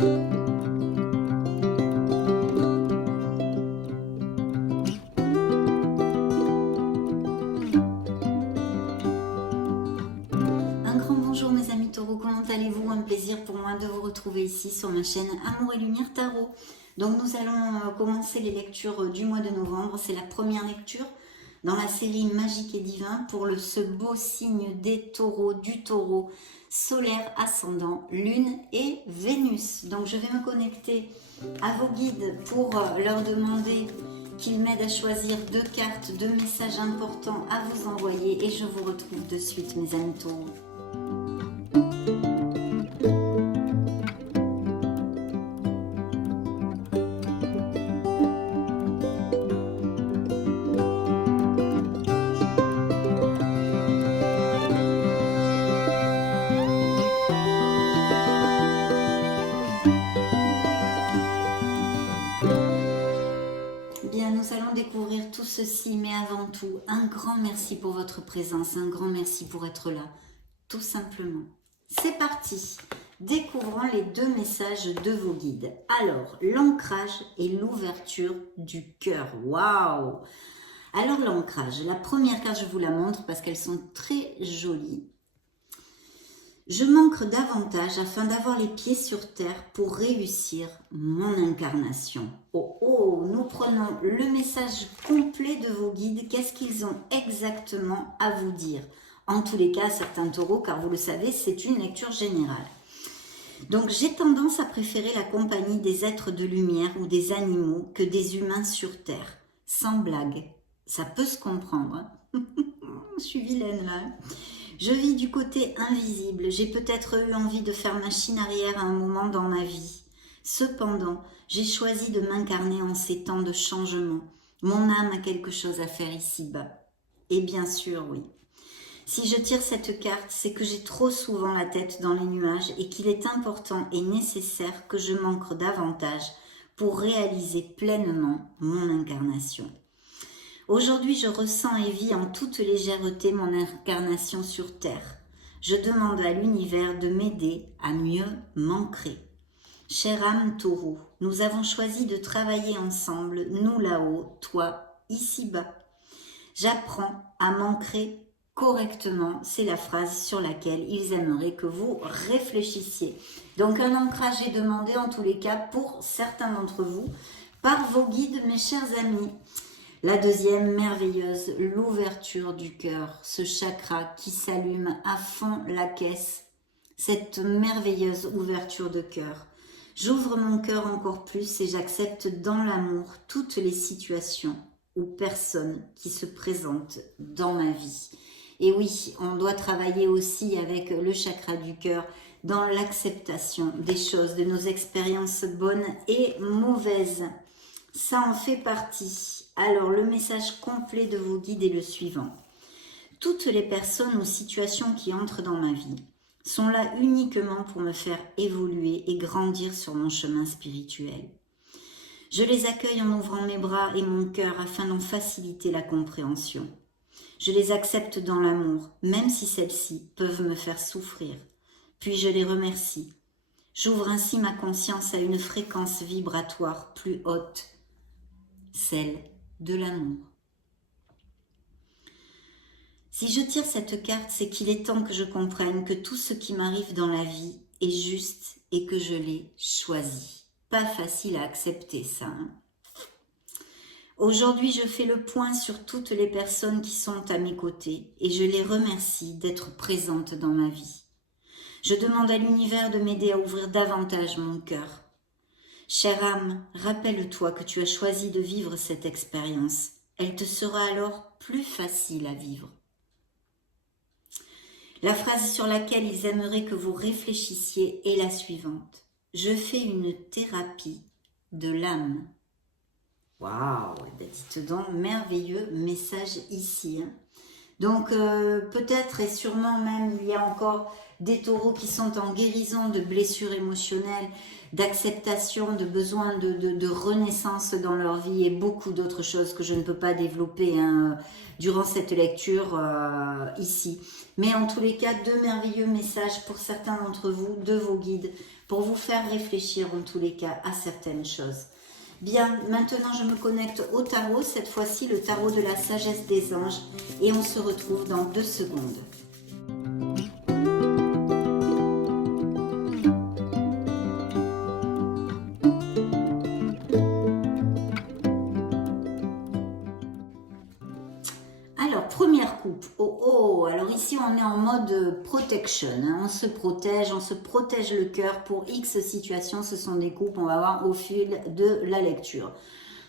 Un grand bonjour mes amis taureaux, comment allez-vous? Un plaisir pour moi de vous retrouver ici sur ma chaîne Amour et Lumière Tarot. Donc nous allons commencer les lectures du mois de novembre. C'est la première lecture dans la série Magique et Divin pour ce beau signe des taureaux, du taureau, solaire, ascendant, lune et Vénus. Donc je vais me connecter à vos guides pour leur demander qu'ils m'aident à choisir 2 cartes, 2 messages importants à vous envoyer et je vous retrouve de suite mes amis taureaux. Bien, nous allons découvrir tout ceci, mais avant tout, un grand merci pour votre présence, un grand merci pour être là, tout simplement. C'est parti, découvrons les 2 messages de vos guides. Alors, l'ancrage et l'ouverture du cœur, waouh! Alors l'ancrage, la première carte, je vous la montre parce qu'elles sont très jolies. Je m'ancre davantage afin d'avoir les pieds sur terre pour réussir mon incarnation. Oh oh, nous prenons le message complet de vos guides. Qu'est-ce qu'ils ont exactement à vous dire? En tous les cas, certains taureaux, car vous le savez, c'est une lecture générale. Donc j'ai tendance à préférer la compagnie des êtres de lumière ou des animaux que des humains sur terre. Sans blague, ça peut se comprendre. Je suis vilaine là. Je vis du côté invisible, j'ai peut-être eu envie de faire machine arrière à un moment dans ma vie. Cependant, j'ai choisi de m'incarner en ces temps de changement. Mon âme a quelque chose à faire ici-bas. Et bien sûr, oui. Si je tire cette carte, c'est que j'ai trop souvent la tête dans les nuages et qu'il est important et nécessaire que je m'ancre davantage pour réaliser pleinement mon incarnation. Aujourd'hui, je ressens et vis en toute légèreté mon incarnation sur Terre. Je demande à l'univers de m'aider à mieux m'ancrer. Chère âme taureau, nous avons choisi de travailler ensemble, nous là-haut, toi ici-bas. J'apprends à m'ancrer correctement, c'est la phrase sur laquelle ils aimeraient que vous réfléchissiez. Donc un ancrage est demandé en tous les cas pour certains d'entre vous, par vos guides mes chers amis. La deuxième merveilleuse, l'ouverture du cœur, ce chakra qui s'allume à fond la caisse, cette merveilleuse ouverture de cœur. J'ouvre mon cœur encore plus et j'accepte dans l'amour toutes les situations ou personnes qui se présentent dans ma vie. Et oui, on doit travailler aussi avec le chakra du cœur dans l'acceptation des choses, de nos expériences bonnes et mauvaises. Ça en fait partie. Alors, le message complet de vos guides est le suivant. Toutes les personnes ou situations qui entrent dans ma vie sont là uniquement pour me faire évoluer et grandir sur mon chemin spirituel. Je les accueille en ouvrant mes bras et mon cœur afin d'en faciliter la compréhension. Je les accepte dans l'amour, même si celles-ci peuvent me faire souffrir. Puis je les remercie. J'ouvre ainsi ma conscience à une fréquence vibratoire plus haute, celle de l'amour. Si je tire cette carte, c'est qu'il est temps que je comprenne que tout ce qui m'arrive dans la vie est juste et que je l'ai choisi. Pas facile à accepter ça. Aujourd'hui, je fais le point sur toutes les personnes qui sont à mes côtés et je les remercie d'être présentes dans ma vie. Je demande à l'univers de m'aider à ouvrir davantage mon cœur. Chère âme, rappelle-toi que tu as choisi de vivre cette expérience. Elle te sera alors plus facile à vivre. La phrase sur laquelle ils aimeraient que vous réfléchissiez est la suivante. Je fais une thérapie de l'âme. Waouh, dites donc, merveilleux message ici. Donc peut-être et sûrement même il y a encore des taureaux qui sont en guérison de blessures émotionnelles, d'acceptation, de besoin de renaissance dans leur vie et beaucoup d'autres choses que je ne peux pas développer durant cette lecture ici. Mais en tous les cas, 2 merveilleux messages pour certains d'entre vous, de vos guides, pour vous faire réfléchir en tous les cas à certaines choses. Bien, maintenant je me connecte au tarot, cette fois-ci le tarot de la sagesse des anges, et on se retrouve dans 2 secondes. Alors, première coupe. Oh, alors ici on est en mode protection, hein. On se protège le cœur pour X situations. Ce sont des coupes, on va voir au fil de la lecture.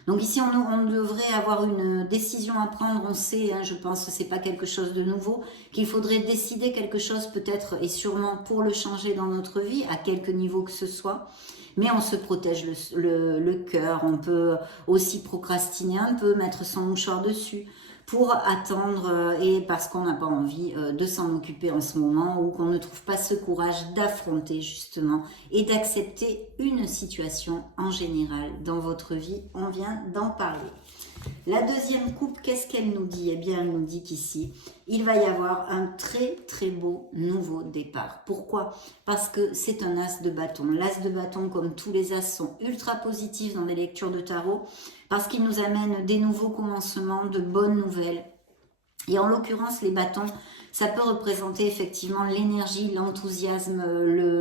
Donc ici on devrait avoir une décision à prendre, on sait, hein, je pense que c'est pas quelque chose de nouveau, qu'il faudrait décider quelque chose peut-être et sûrement pour le changer dans notre vie, à quelque niveau que ce soit. Mais on se protège le cœur, on peut aussi procrastiner un peu, mettre son mouchoir dessus pour attendre et parce qu'on n'a pas envie de s'en occuper en ce moment ou qu'on ne trouve pas ce courage d'affronter justement et d'accepter une situation en général dans votre vie. On vient d'en parler. La deuxième coupe, qu'est-ce qu'elle nous dit? Eh bien, elle nous dit qu'ici, il va y avoir un très très beau nouveau départ. Pourquoi? Parce que c'est un as de bâton. L'as de bâton, comme tous les as, sont ultra positifs dans les lectures de tarot parce qu'ils nous amènent des nouveaux commencements, de bonnes nouvelles. Et en l'occurrence, les bâtons, ça peut représenter effectivement l'énergie, l'enthousiasme,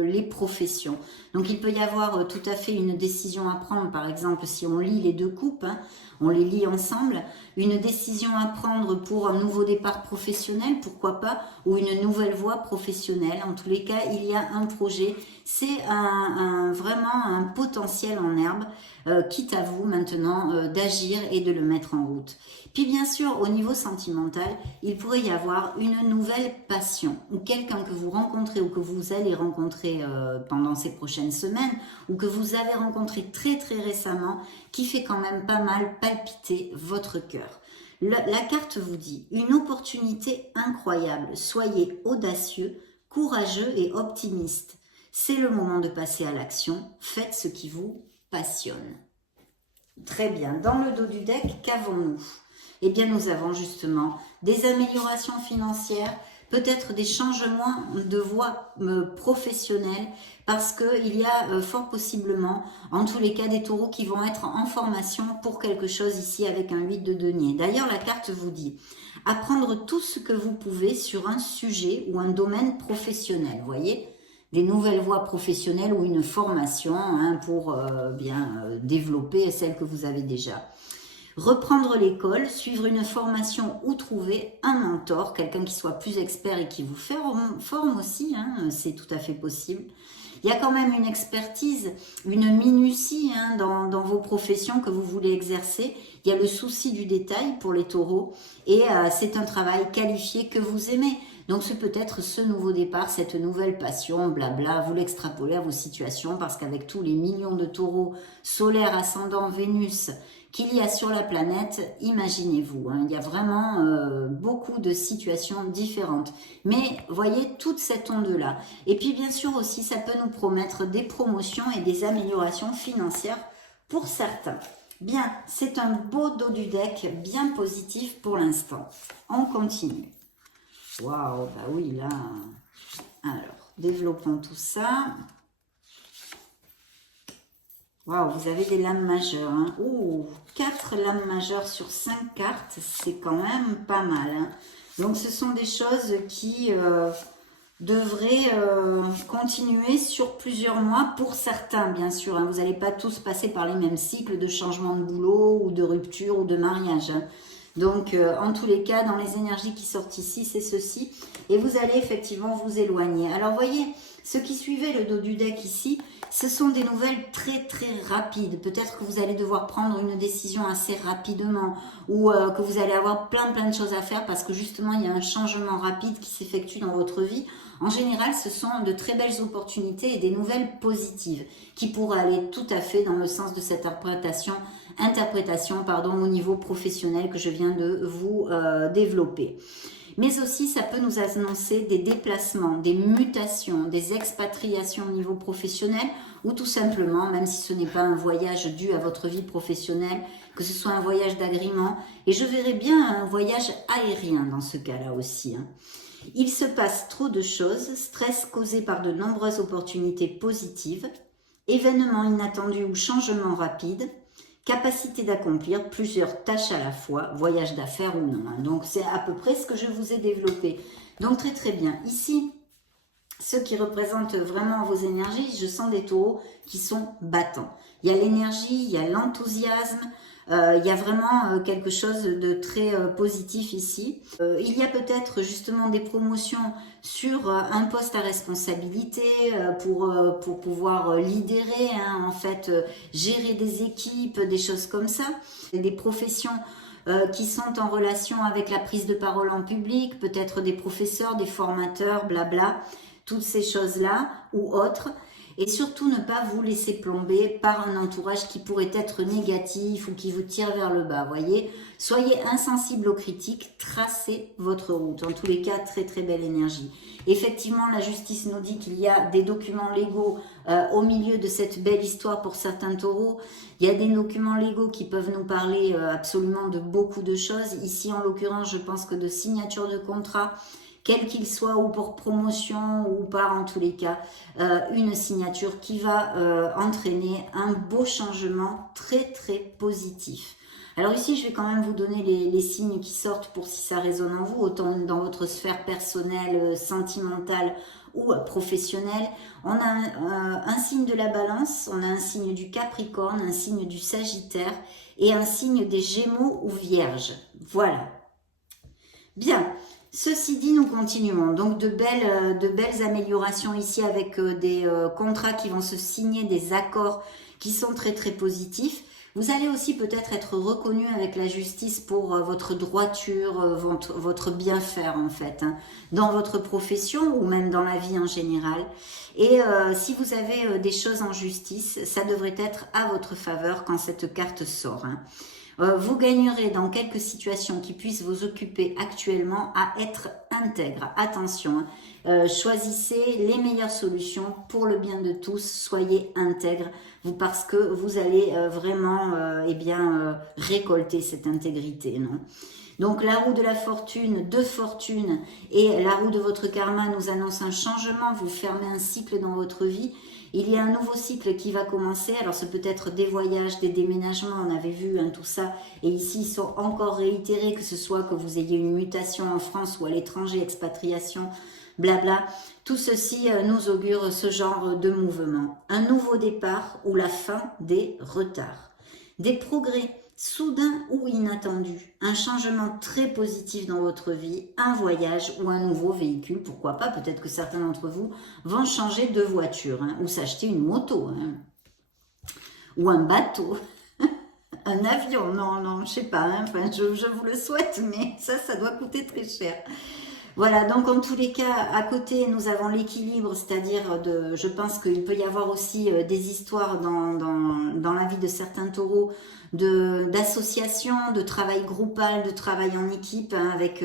les professions. Donc il peut y avoir tout à fait une décision à prendre, par exemple si on lit les 2 coupes, hein, on les lit ensemble, une décision à prendre pour un nouveau départ professionnel, pourquoi pas, ou une nouvelle voie professionnelle. En tous les cas, il y a un projet, c'est vraiment un potentiel en herbe, quitte à vous maintenant d'agir et de le mettre en route. Puis bien sûr, au niveau sentimental, il pourrait y avoir une nouvelle passion ou quelqu'un que vous rencontrez ou que vous allez rencontrer pendant ces prochaines semaines ou que vous avez rencontré très très récemment qui fait quand même pas mal palpiter votre cœur. La carte vous dit une opportunité incroyable, soyez audacieux, courageux et optimiste. C'est le moment de passer à l'action, faites ce qui vous passionne. Très bien, dans le dos du deck, qu'avons-nous ? Eh bien, nous avons justement des améliorations financières, peut-être des changements de voie professionnelle, parce qu'il y a fort possiblement, en tous les cas, des taureaux qui vont être en formation pour quelque chose ici avec un 8 de denier. D'ailleurs, la carte vous dit apprendre tout ce que vous pouvez sur un sujet ou un domaine professionnel, vous voyez ? Des nouvelles voies professionnelles ou une formation hein, pour développer celle que vous avez déjà. Reprendre l'école, suivre une formation ou trouver un mentor, quelqu'un qui soit plus expert et qui vous forme aussi, hein, c'est tout à fait possible. Il y a quand même une expertise, une minutie hein, dans vos professions que vous voulez exercer. Il y a le souci du détail pour les taureaux et c'est un travail qualifié que vous aimez. Donc c'est peut-être ce nouveau départ, cette nouvelle passion, blabla, vous l'extrapolez à vos situations parce qu'avec tous les millions de taureaux solaires, ascendant Vénus qu'il y a sur la planète, imaginez-vous, hein, il y a vraiment beaucoup de situations différentes. Mais voyez toute cette onde-là. Et puis bien sûr aussi, ça peut nous promettre des promotions et des améliorations financières pour certains. Bien, c'est un beau dos du deck, bien positif pour l'instant. On continue. Waouh, bah oui, là. Alors, développons tout ça. Waouh, vous avez des lames majeures. Hein. Ouh, 4 lames majeures sur 5 cartes, c'est quand même pas mal. Hein. Donc, ce sont des choses qui devraient continuer sur plusieurs mois pour certains, bien sûr. Hein. Vous n'allez pas tous passer par les mêmes cycles de changement de boulot ou de rupture ou de mariage. Hein. Donc, en tous les cas, dans les énergies qui sortent ici, c'est ceci. Et vous allez effectivement vous éloigner. Alors, voyez, ceux qui suivaient le dos du deck ici, ce sont des nouvelles très très rapides. Peut-être que vous allez devoir prendre une décision assez rapidement ou que vous allez avoir plein de choses à faire parce que justement, il y a un changement rapide qui s'effectue dans votre vie. En général, ce sont de très belles opportunités et des nouvelles positives qui pourraient aller tout à fait dans le sens de cette interprétation au niveau professionnel que je viens de vous développer. Mais aussi, ça peut nous annoncer des déplacements, des mutations, des expatriations au niveau professionnel ou tout simplement, même si ce n'est pas un voyage dû à votre vie professionnelle, que ce soit un voyage d'agrément. Et je verrais bien un voyage aérien dans ce cas-là aussi. Hein. Il se passe trop de choses, stress causé par de nombreuses opportunités positives, événements inattendus ou changements rapides, capacité d'accomplir plusieurs tâches à la fois, voyage d'affaires ou non. Donc c'est à peu près ce que je vous ai développé. Donc très très bien. Ici, ce qui représente vraiment vos énergies, je sens des taureaux qui sont battants. Il y a l'énergie, il y a l'enthousiasme, il y a vraiment quelque chose de très positif ici. Il y a peut-être justement des promotions sur un poste à responsabilité pour pouvoir lidérer, hein, en fait, gérer des équipes, des choses comme ça. Des professions qui sont en relation avec la prise de parole en public, peut-être des professeurs, des formateurs, blabla, toutes ces choses-là ou autres. Et surtout ne pas vous laisser plomber par un entourage qui pourrait être négatif ou qui vous tire vers le bas, voyez. Soyez insensible aux critiques, tracez votre route. En tous les cas, très très belle énergie. Effectivement, la justice nous dit qu'il y a des documents légaux au milieu de cette belle histoire pour certains taureaux. Il y a des documents légaux qui peuvent nous parler absolument de beaucoup de choses. Ici, en l'occurrence, je pense que de signature de contrat, quel qu'il soit, ou pour promotion ou pas, en tous les cas, une signature qui va entraîner un beau changement très très positif. Alors ici, je vais quand même vous donner les signes qui sortent pour si ça résonne en vous, autant dans votre sphère personnelle, sentimentale ou professionnelle. On a un signe de la Balance, on a un signe du Capricorne, un signe du Sagittaire et un signe des Gémeaux ou Vierge. Voilà. Bien. Ceci dit, nous continuons. Donc de belles améliorations ici avec des contrats qui vont se signer, des accords qui sont très très positifs. Vous allez aussi peut-être être reconnu avec la justice pour votre droiture, votre bien-faire en fait, hein, dans votre profession ou même dans la vie en général. Et si vous avez des choses en justice, ça devrait être à votre faveur quand cette carte sort, hein. Vous gagnerez dans quelques situations qui puissent vous occuper actuellement à être intègre. Attention, hein. Choisissez les meilleures solutions pour le bien de tous. Soyez intègre parce que vous allez vraiment récolter cette intégrité, non ? Donc la roue de la fortune, de fortune et la roue de votre karma nous annonce un changement. Vous fermez un cycle dans votre vie. Il y a un nouveau cycle qui va commencer, alors c'est peut-être des voyages, des déménagements, on avait vu hein, tout ça, et ici ils sont encore réitérés, que ce soit que vous ayez une mutation en France ou à l'étranger, expatriation, blabla, tout ceci nous augure ce genre de mouvement. Un nouveau départ ou la fin des retards, des progrès soudains ou inattendus, un changement très positif dans votre vie, un voyage ou un nouveau véhicule, pourquoi pas, peut-être que certains d'entre vous vont changer de voiture, hein, ou s'acheter une moto, hein, ou un bateau, un avion, non, je sais pas, hein, enfin, je vous le souhaite, mais ça doit coûter très cher. Voilà, donc en tous les cas, à côté, nous avons l'équilibre, c'est-à-dire, je pense qu'il peut y avoir aussi des histoires dans la vie de certains taureaux, d'association, de travail groupal, de travail en équipe, hein, avec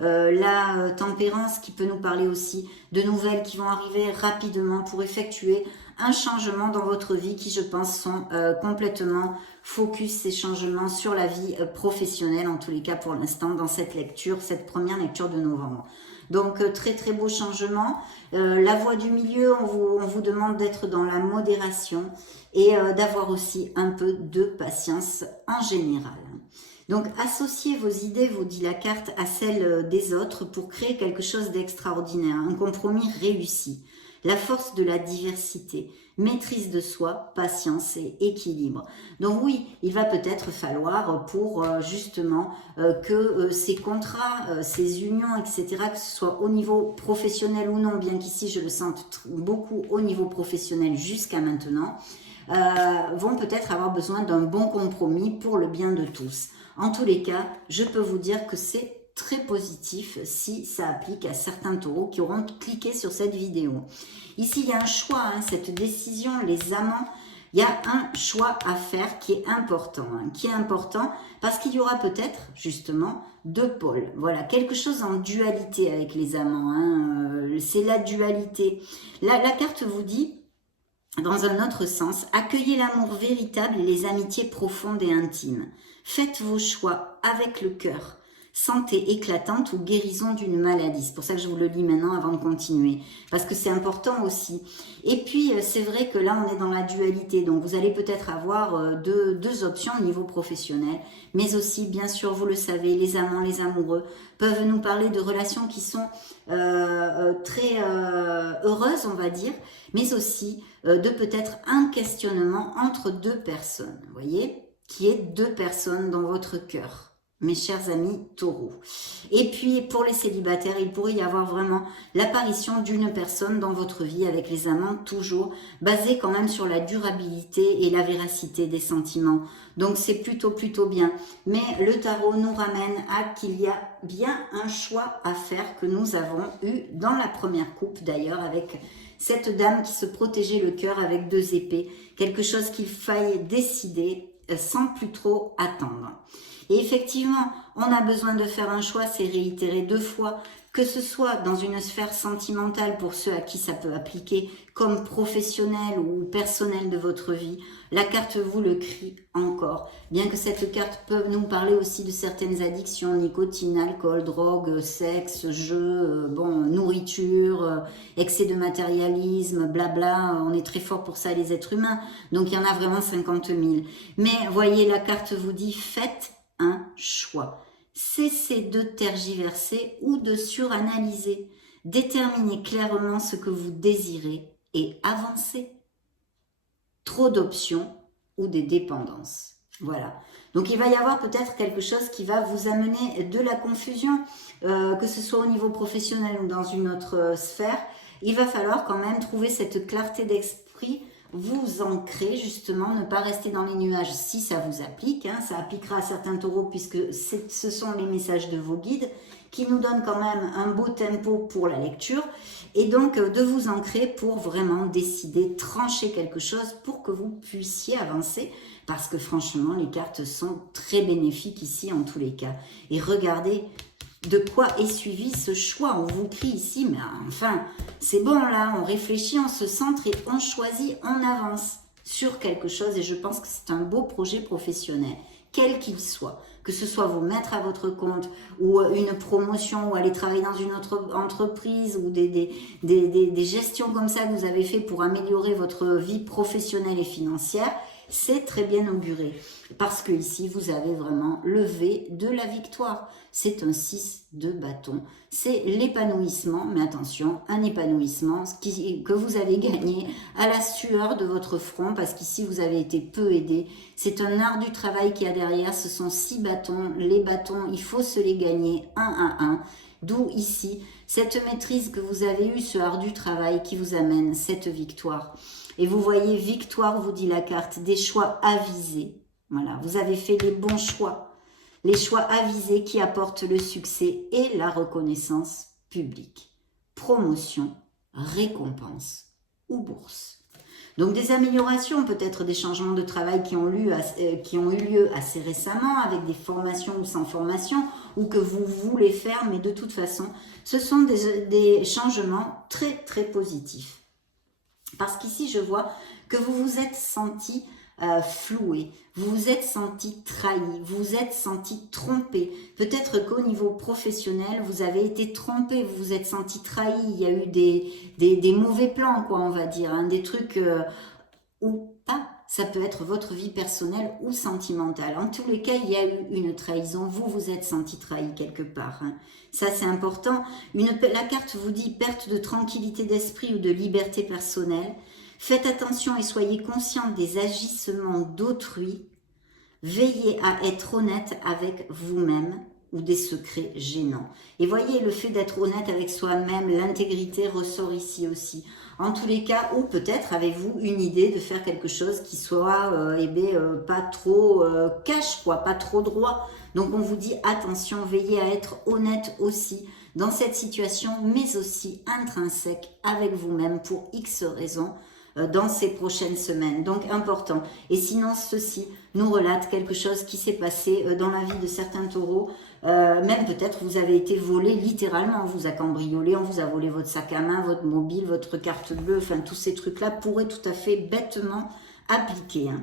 la tempérance qui peut nous parler aussi de nouvelles qui vont arriver rapidement pour effectuer un changement dans votre vie qui, je pense, sont complètement focus ces changements sur la vie professionnelle, en tous les cas pour l'instant, dans cette lecture, cette première lecture de novembre. Donc, très très beau changement. La voie du milieu, on vous demande d'être dans la modération et d'avoir aussi un peu de patience en général. Donc, associez vos idées, vous dit la carte, à celles des autres pour créer quelque chose d'extraordinaire, un compromis réussi. La force de la diversité, maîtrise de soi, patience et équilibre. Donc oui, il va peut-être falloir pour justement que ces contrats, ces unions, etc., que ce soit au niveau professionnel ou non, bien qu'ici je le sente beaucoup au niveau professionnel jusqu'à maintenant, vont peut-être avoir besoin d'un bon compromis pour le bien de tous. En tous les cas, je peux vous dire que c'est très positif si ça applique à certains taureaux qui auront cliqué sur cette vidéo. Ici, il y a un choix, hein, cette décision, les amants, il y a un choix à faire qui est important, parce qu'il y aura peut-être justement deux pôles. Voilà, quelque chose en dualité avec les amants, hein, c'est la dualité. La carte vous dit, dans un autre sens, accueillez l'amour véritable et les amitiés profondes et intimes. Faites vos choix avec le cœur. santé éclatante ou guérison d'une maladie. C'est pour ça que je vous le lis maintenant avant de continuer, parce que c'est important aussi. Et puis, c'est vrai que là, on est dans la dualité, donc vous allez peut-être avoir deux options au niveau professionnel, mais aussi, bien sûr, vous le savez, les amants, les amoureux peuvent nous parler de relations qui sont très heureuses, on va dire, mais aussi de peut-être un questionnement entre deux personnes, vous voyez, qui est deux personnes dans votre cœur, mes chers amis taureaux. Et puis pour les célibataires, il pourrait y avoir vraiment l'apparition d'une personne dans votre vie avec les amants, toujours basée quand même sur la durabilité et la véracité des sentiments. Donc c'est plutôt bien. Mais le tarot nous ramène à qu'il y a bien un choix à faire que nous avons eu dans la première coupe d'ailleurs, avec cette dame qui se protégeait le cœur avec 2 épées. Quelque chose qu'il faille décider sans plus trop attendre. Et effectivement, on a besoin de faire un choix, c'est réitéré 2 fois, que ce soit dans une sphère sentimentale pour ceux à qui ça peut appliquer, comme professionnel ou personnel de votre vie. La carte vous le crie encore, bien que cette carte peut nous parler aussi de certaines addictions, nicotine, alcool, drogue, sexe, jeu, nourriture, excès de matérialisme, blabla, on est très fort pour ça les êtres humains, donc il y en a vraiment 50 000. Mais voyez, la carte vous dit, faites un choix. Cessez de tergiverser ou de suranalyser. Déterminez clairement ce que vous désirez et avancez. Trop d'options ou des dépendances. Voilà. Donc il va y avoir peut-être quelque chose qui va vous amener de la confusion, que ce soit au niveau professionnel ou dans une autre sphère. Il va falloir quand même trouver cette clarté d'esprit, vous ancrer justement, ne pas rester dans les nuages si ça vous applique, hein, ça appliquera à certains taureaux puisque ce sont les messages de vos guides qui nous donnent quand même un beau tempo pour la lecture, et donc de vous ancrer pour vraiment décider, trancher quelque chose pour que vous puissiez avancer, parce que franchement les cartes sont très bénéfiques ici en tous les cas. Et regardez de quoi est suivi ce choix. On vous crie ici, mais enfin, c'est bon là, on réfléchit, on se centre et on choisit, on avance sur quelque chose. Et je pense que c'est un beau projet professionnel, quel qu'il soit. Que ce soit vous mettre à votre compte, ou une promotion, ou aller travailler dans une autre entreprise, ou des gestions comme ça que vous avez fait pour améliorer votre vie professionnelle et financière, c'est très bien auguré. Parce que ici, vous avez vraiment le V de la victoire. C'est un 6 de bâton. C'est l'épanouissement, mais attention, un épanouissement que vous avez gagné à la sueur de votre front, parce qu'ici, vous avez été peu aidé. C'est un art du travail qu'il y a derrière. Ce sont 6 bâtons. Les bâtons, il faut se les gagner un à un. D'où ici, cette maîtrise que vous avez eue, ce art du travail qui vous amène cette victoire. Et vous voyez, victoire, vous dit la carte, des choix avisés. Voilà, vous avez fait les bons choix. Les choix avisés qui apportent le succès et la reconnaissance publique. Promotion, récompense ou bourse. Donc des améliorations, peut-être des changements de travail qui ont eu lieu assez récemment, avec des formations ou sans formation, ou que vous voulez faire, mais de toute façon, ce sont des changements très très positifs. Parce qu'ici, je vois que vous vous êtes senti floué, vous vous êtes senti trahi, vous vous êtes senti trompé. Peut-être qu'au niveau professionnel, vous avez été trompé, vous vous êtes senti trahi. Il y a eu des mauvais plans, quoi, on va dire, hein, des trucs ou pas. Ça peut être votre vie personnelle ou sentimentale. En tous les cas, il y a eu une trahison. Vous vous êtes senti trahi quelque part. Hein. Ça, c'est important. La carte vous dit perte de tranquillité d'esprit ou de liberté personnelle. Faites attention et soyez conscient des agissements d'autrui. Veillez à être honnête avec vous-même ou des secrets gênants. Et voyez, le fait d'être honnête avec soi-même, l'intégrité ressort ici aussi. En tous les cas, ou peut-être avez-vous une idée de faire quelque chose qui soit pas trop cash, quoi, pas trop droit. Donc on vous dit attention, veillez à être honnête aussi dans cette situation, mais aussi intrinsèque avec vous-même pour X raisons dans ces prochaines semaines. Donc important. Et sinon, ceci nous relate quelque chose qui s'est passé dans la vie de certains taureaux. Même peut-être vous avez été volé littéralement, on vous a cambriolé, on vous a volé votre sac à main, votre mobile, votre carte bleue, enfin tous ces trucs-là pourraient tout à fait bêtement appliquer. Hein.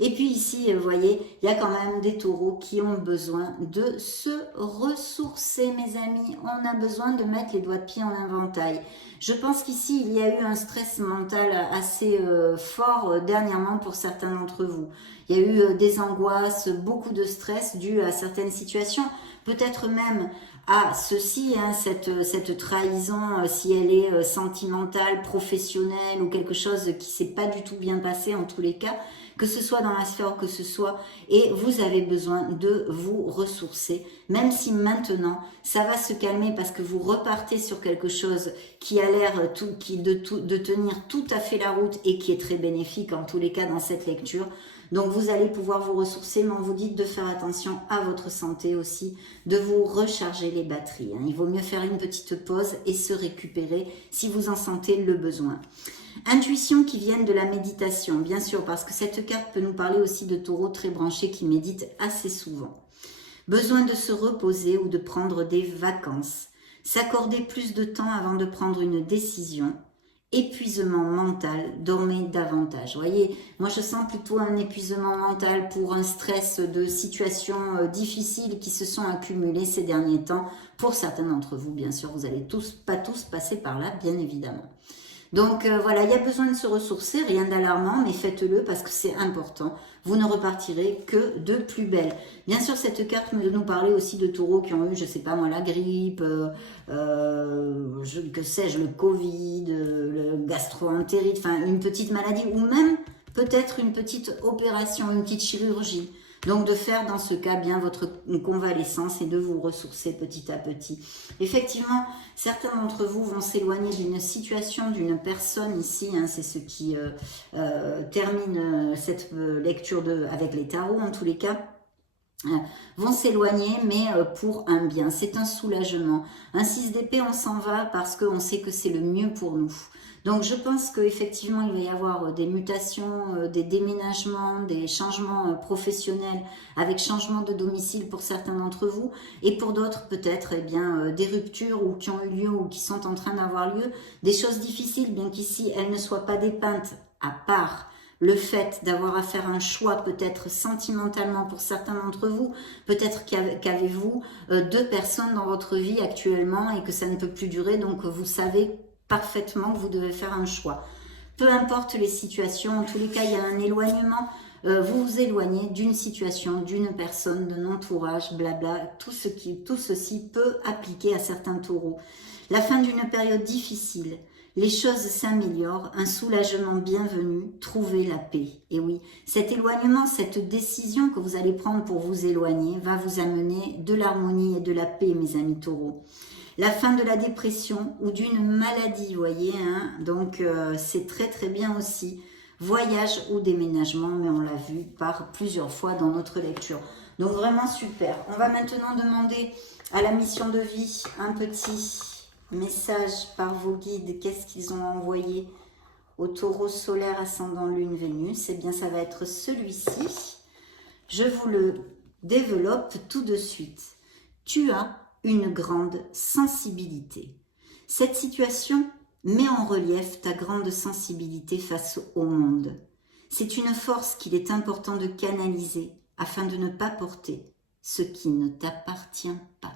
Et puis ici, vous voyez, il y a quand même des taureaux qui ont besoin de se ressourcer, mes amis. On a besoin de mettre les doigts de pied en inventaire. Je pense qu'ici, il y a eu un stress mental assez fort dernièrement pour certains d'entre vous. Il y a eu des angoisses, beaucoup de stress dû à certaines situations, peut-être même à ceci, hein, cette trahison, si elle est sentimentale, professionnelle ou quelque chose qui s'est pas du tout bien passé en tous les cas, que ce soit dans la sphère que ce soit, et vous avez besoin de vous ressourcer, même si maintenant ça va se calmer parce que vous repartez sur quelque chose qui a l'air de tenir tout à fait la route et qui est très bénéfique en tous les cas dans cette lecture. Donc vous allez pouvoir vous ressourcer, mais on vous dit de faire attention à votre santé aussi, de vous recharger les batteries. Il vaut mieux faire une petite pause et se récupérer si vous en sentez le besoin. Intuitions qui viennent de la méditation, bien sûr, parce que cette carte peut nous parler aussi de taureaux très branchés qui méditent assez souvent. Besoin de se reposer ou de prendre des vacances. S'accorder plus de temps avant de prendre une décision. Épuisement mental, dormez davantage. Vous voyez, moi je sens plutôt un épuisement mental pour un stress de situations difficiles qui se sont accumulées ces derniers temps. Pour certains d'entre vous, bien sûr, vous allez pas tous passer par là, bien évidemment. Donc voilà, il y a besoin de se ressourcer, rien d'alarmant, mais faites-le parce que c'est important. Vous ne repartirez que de plus belle. Bien sûr, cette carte nous parlait aussi de taureaux qui ont eu, je sais pas moi, la grippe, que sais-je, le Covid, le gastro-entérite, enfin une petite maladie ou même peut-être une petite opération, une petite chirurgie. Donc de faire dans ce cas bien votre convalescence et de vous ressourcer petit à petit. Effectivement, certains d'entre vous vont s'éloigner d'une situation, d'une personne ici, hein, c'est ce qui termine cette lecture avec les tarots en tous les cas. Vont s'éloigner mais pour un bien, c'est un soulagement. Un 6 d'épée, on s'en va parce qu'on sait que c'est le mieux pour nous. Donc je pense qu'effectivement il va y avoir des mutations, des déménagements, des changements professionnels avec changement de domicile pour certains d'entre vous et pour d'autres peut-être eh bien des ruptures ou qui ont eu lieu ou qui sont en train d'avoir lieu, des choses difficiles bien qu'ici elles ne soient pas dépeintes à part le fait d'avoir à faire un choix peut-être sentimentalement pour certains d'entre vous, peut-être qu'avez-vous deux personnes dans votre vie actuellement et que ça ne peut plus durer, donc vous savez parfaitement que vous devez faire un choix. Peu importe les situations, en tous les cas il y a un éloignement, vous vous éloignez d'une situation, d'une personne, d'un entourage, blabla, tout ceci peut appliquer à certains taureaux. La fin d'une période difficile. Les choses s'améliorent, un soulagement bienvenu, trouvez la paix. Et oui, cet éloignement, cette décision que vous allez prendre pour vous éloigner va vous amener de l'harmonie et de la paix, mes amis taureaux. La fin de la dépression ou d'une maladie, vous voyez, hein, donc c'est très très bien aussi. Voyage ou déménagement, mais on l'a vu par plusieurs fois dans notre lecture. Donc vraiment super. On va maintenant demander à la mission de vie un petit message par vos guides, qu'est-ce qu'ils ont envoyé au taureau solaire ascendant lune Vénus. Eh bien ça va être celui-ci. Je vous le développe tout de suite. Tu as une grande sensibilité. Cette situation met en relief ta grande sensibilité face au monde. C'est une force qu'il est important de canaliser afin de ne pas porter ce qui ne t'appartient pas.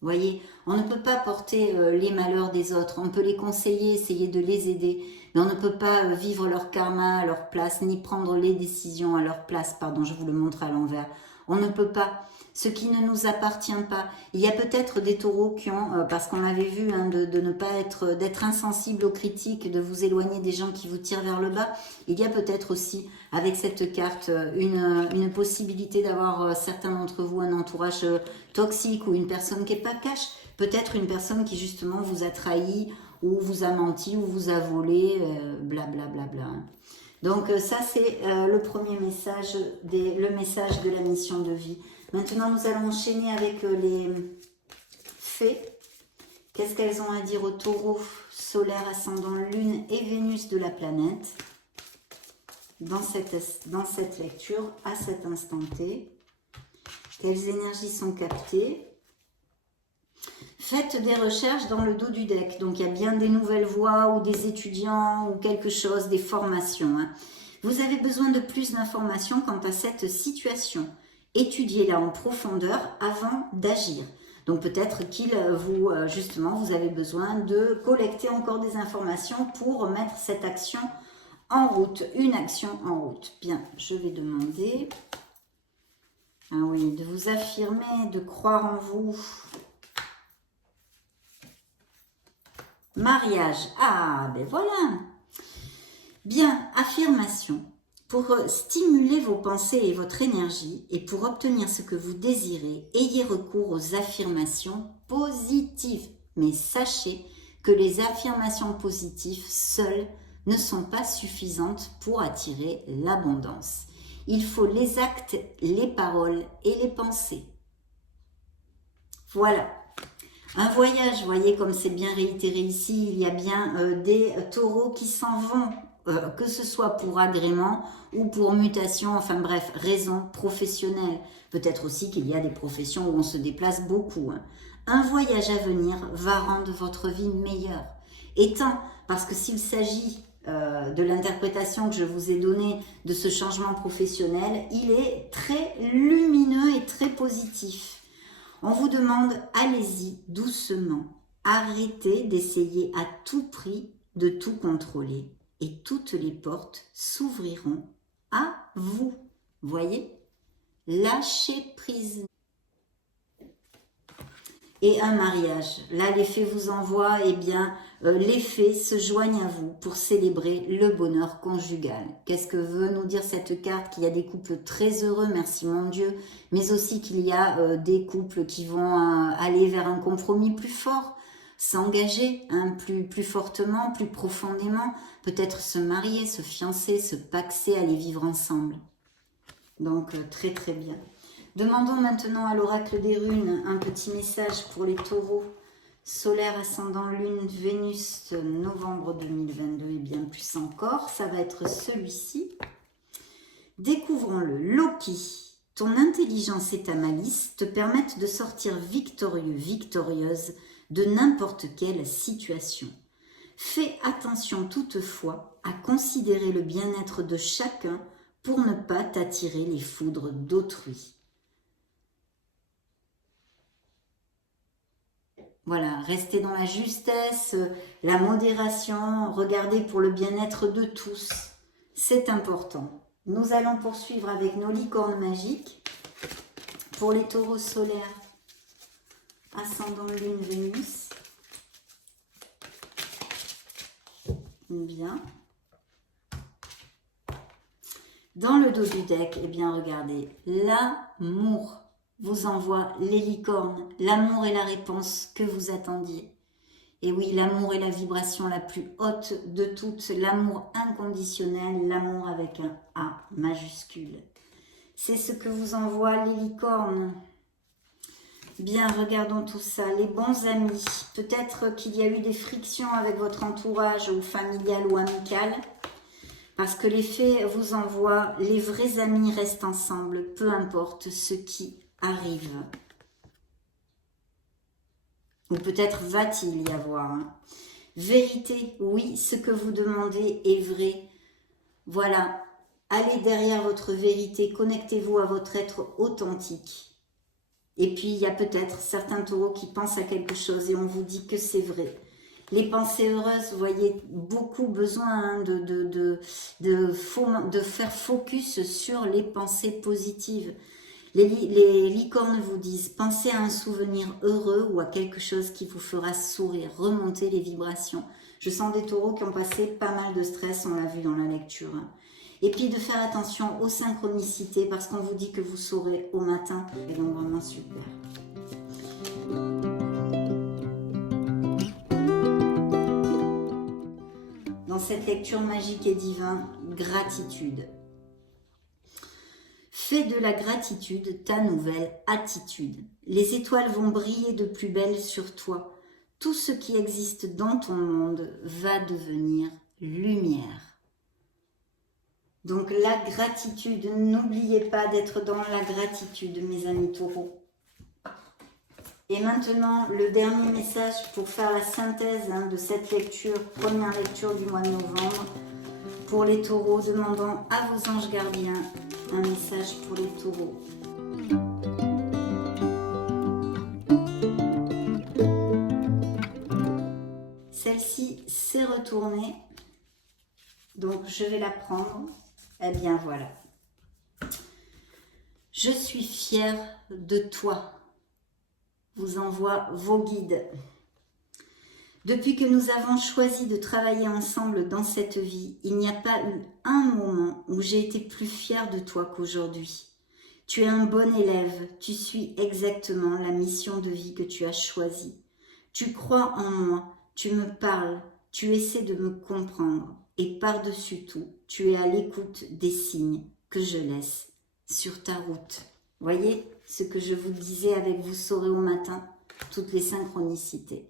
Voyez, on ne peut pas porter les malheurs des autres, on peut les conseiller, essayer de les aider, mais on ne peut pas vivre leur karma à leur place, ni prendre les décisions à leur place, pardon, je vous le montre à l'envers. On ne peut pas, ce qui ne nous appartient pas. Il y a peut-être des taureaux qui ont, parce qu'on avait vu, hein, de ne pas être, d'être insensible aux critiques, de vous éloigner des gens qui vous tirent vers le bas. Il y a peut-être aussi, avec cette carte, une possibilité d'avoir certains d'entre vous un entourage toxique ou une personne qui n'est pas cash. Peut-être une personne qui justement vous a trahi ou vous a menti ou vous a volé, blablabla. Bla, bla, bla. Donc ça c'est le premier message, le message de la mission de vie. Maintenant nous allons enchaîner avec les fées. Qu'est-ce qu'elles ont à dire au taureau solaire ascendant lune et Vénus de la planète dans cette lecture à cet instant T? Quelles énergies sont captées? Faites des recherches dans le dos du deck. Donc, il y a bien des nouvelles voies ou des étudiants ou quelque chose, des formations. Hein. Vous avez besoin de plus d'informations quant à cette situation. Étudiez-la en profondeur avant d'agir. Donc peut-être qu'il vous, justement, vous avez besoin de collecter encore des informations pour mettre cette action en route, une action en route. Bien, je vais demander, ah oui, de vous affirmer, de croire en vous. Mariage, ah ben voilà. Bien, affirmation. Pour stimuler vos pensées et votre énergie et pour obtenir ce que vous désirez, ayez recours aux affirmations positives. Mais sachez que les affirmations positives seules ne sont pas suffisantes pour attirer l'abondance. Il faut les actes, les paroles et les pensées. Voilà. Un voyage, vous voyez comme c'est bien réitéré ici, il y a bien des taureaux qui s'en vont. Que ce soit pour agrément ou pour mutation, enfin bref, raison professionnelle. Peut-être aussi qu'il y a des professions où on se déplace beaucoup. Un voyage à venir va rendre votre vie meilleure. Étant, parce que s'il s'agit de l'interprétation que je vous ai donnée de ce changement professionnel, il est très lumineux et très positif. On vous demande, allez-y doucement, arrêtez d'essayer à tout prix de tout contrôler. Et toutes les portes s'ouvriront à vous. Voyez? Lâchez prise. Et un mariage. Là, les fées vous envoient, eh bien, les fées se joignent à vous pour célébrer le bonheur conjugal. Qu'est-ce que veut nous dire cette carte? Qu'il y a des couples très heureux, merci mon Dieu, mais aussi qu'il y a des couples qui vont aller vers un compromis plus fort, s'engager plus fortement, plus profondément, peut-être se marier, se fiancer, se paxer, aller vivre ensemble. Donc, très très bien. Demandons maintenant à l'oracle des runes un petit message pour les taureaux. Solaire, ascendant, lune, Vénus, novembre 2022 et bien plus encore. Ça va être celui-ci. Découvrons-le. Loki, ton intelligence et ta malice te permettent de sortir victorieux, victorieuse de n'importe quelle situation. Fais attention toutefois à considérer le bien-être de chacun pour ne pas t'attirer les foudres d'autrui. Voilà, restez dans la justesse, la modération, regardez pour le bien-être de tous. C'est important. Nous allons poursuivre avec nos licornes magiques. Pour les taureaux solaires, ascendant lune Vénus. Bien. Dans le dos du deck, eh bien regardez, l'amour vous envoie les licornes. L'amour est la réponse que vous attendiez. Et oui, l'amour est la vibration la plus haute de toutes. L'amour inconditionnel, l'amour avec un A majuscule. C'est ce que vous envoient les licornes. Bien, regardons tout ça. Les bons amis. Peut-être qu'il y a eu des frictions avec votre entourage ou familial ou amical. Parce que les fées vous envoient, les vrais amis restent ensemble, peu importe ce qui arrive. Ou peut-être va-t-il y avoir. Vérité, oui, ce que vous demandez est vrai. Voilà, allez derrière votre vérité, connectez-vous à votre être authentique. Et puis, il y a peut-être certains taureaux qui pensent à quelque chose et on vous dit que c'est vrai. Les pensées heureuses, vous voyez, beaucoup besoin de faire focus sur les pensées positives. Les licornes vous disent, pensez à un souvenir heureux ou à quelque chose qui vous fera sourire, remonter les vibrations. Je sens des taureaux qui ont passé pas mal de stress, on l'a vu dans la lecture. Et puis de faire attention aux synchronicités parce qu'on vous dit que vous saurez au matin. Et donc vraiment super. Dans cette lecture magique et divine, gratitude. Fais de la gratitude ta nouvelle attitude. Les étoiles vont briller de plus belle sur toi. Tout ce qui existe dans ton monde va devenir lumière. Donc la gratitude, n'oubliez pas d'être dans la gratitude, mes amis taureaux. Et maintenant, le dernier message pour faire la synthèse de cette lecture, première lecture du mois de novembre. pour les taureaux, demandons à vos anges gardiens un message pour les taureaux. Celle-ci s'est retournée, donc je vais la prendre. Eh bien voilà. Je suis fière de toi, vous envoie vos guides. Depuis que nous avons choisi de travailler ensemble dans cette vie, il n'y a pas eu un moment où j'ai été plus fière de toi qu'aujourd'hui. Tu es un bon élève, tu suis exactement la mission de vie que tu as choisie. Tu crois en moi, tu me parles, tu essaies de me comprendre et par-dessus tout, tu es à l'écoute des signes que je laisse sur ta route. Voyez ce que je vous disais avec vous saurez au matin, toutes les synchronicités.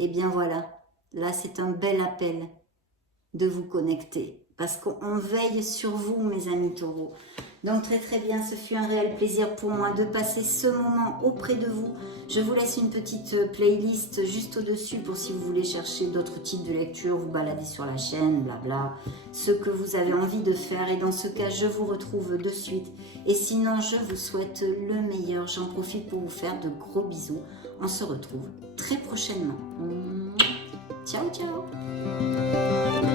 Eh bien voilà, là c'est un bel appel de vous connecter parce qu'on veille sur vous mes amis taureaux. Donc très bien, ce fut un réel plaisir pour moi de passer ce moment auprès de vous. Je vous laisse une petite playlist juste au-dessus pour si vous voulez chercher d'autres types de lectures, vous balader sur la chaîne, blabla, ce que vous avez envie de faire. Et dans ce cas, je vous retrouve de suite. Et sinon, je vous souhaite le meilleur. J'en profite pour vous faire de gros bisous. On se retrouve très prochainement. Ciao, ciao!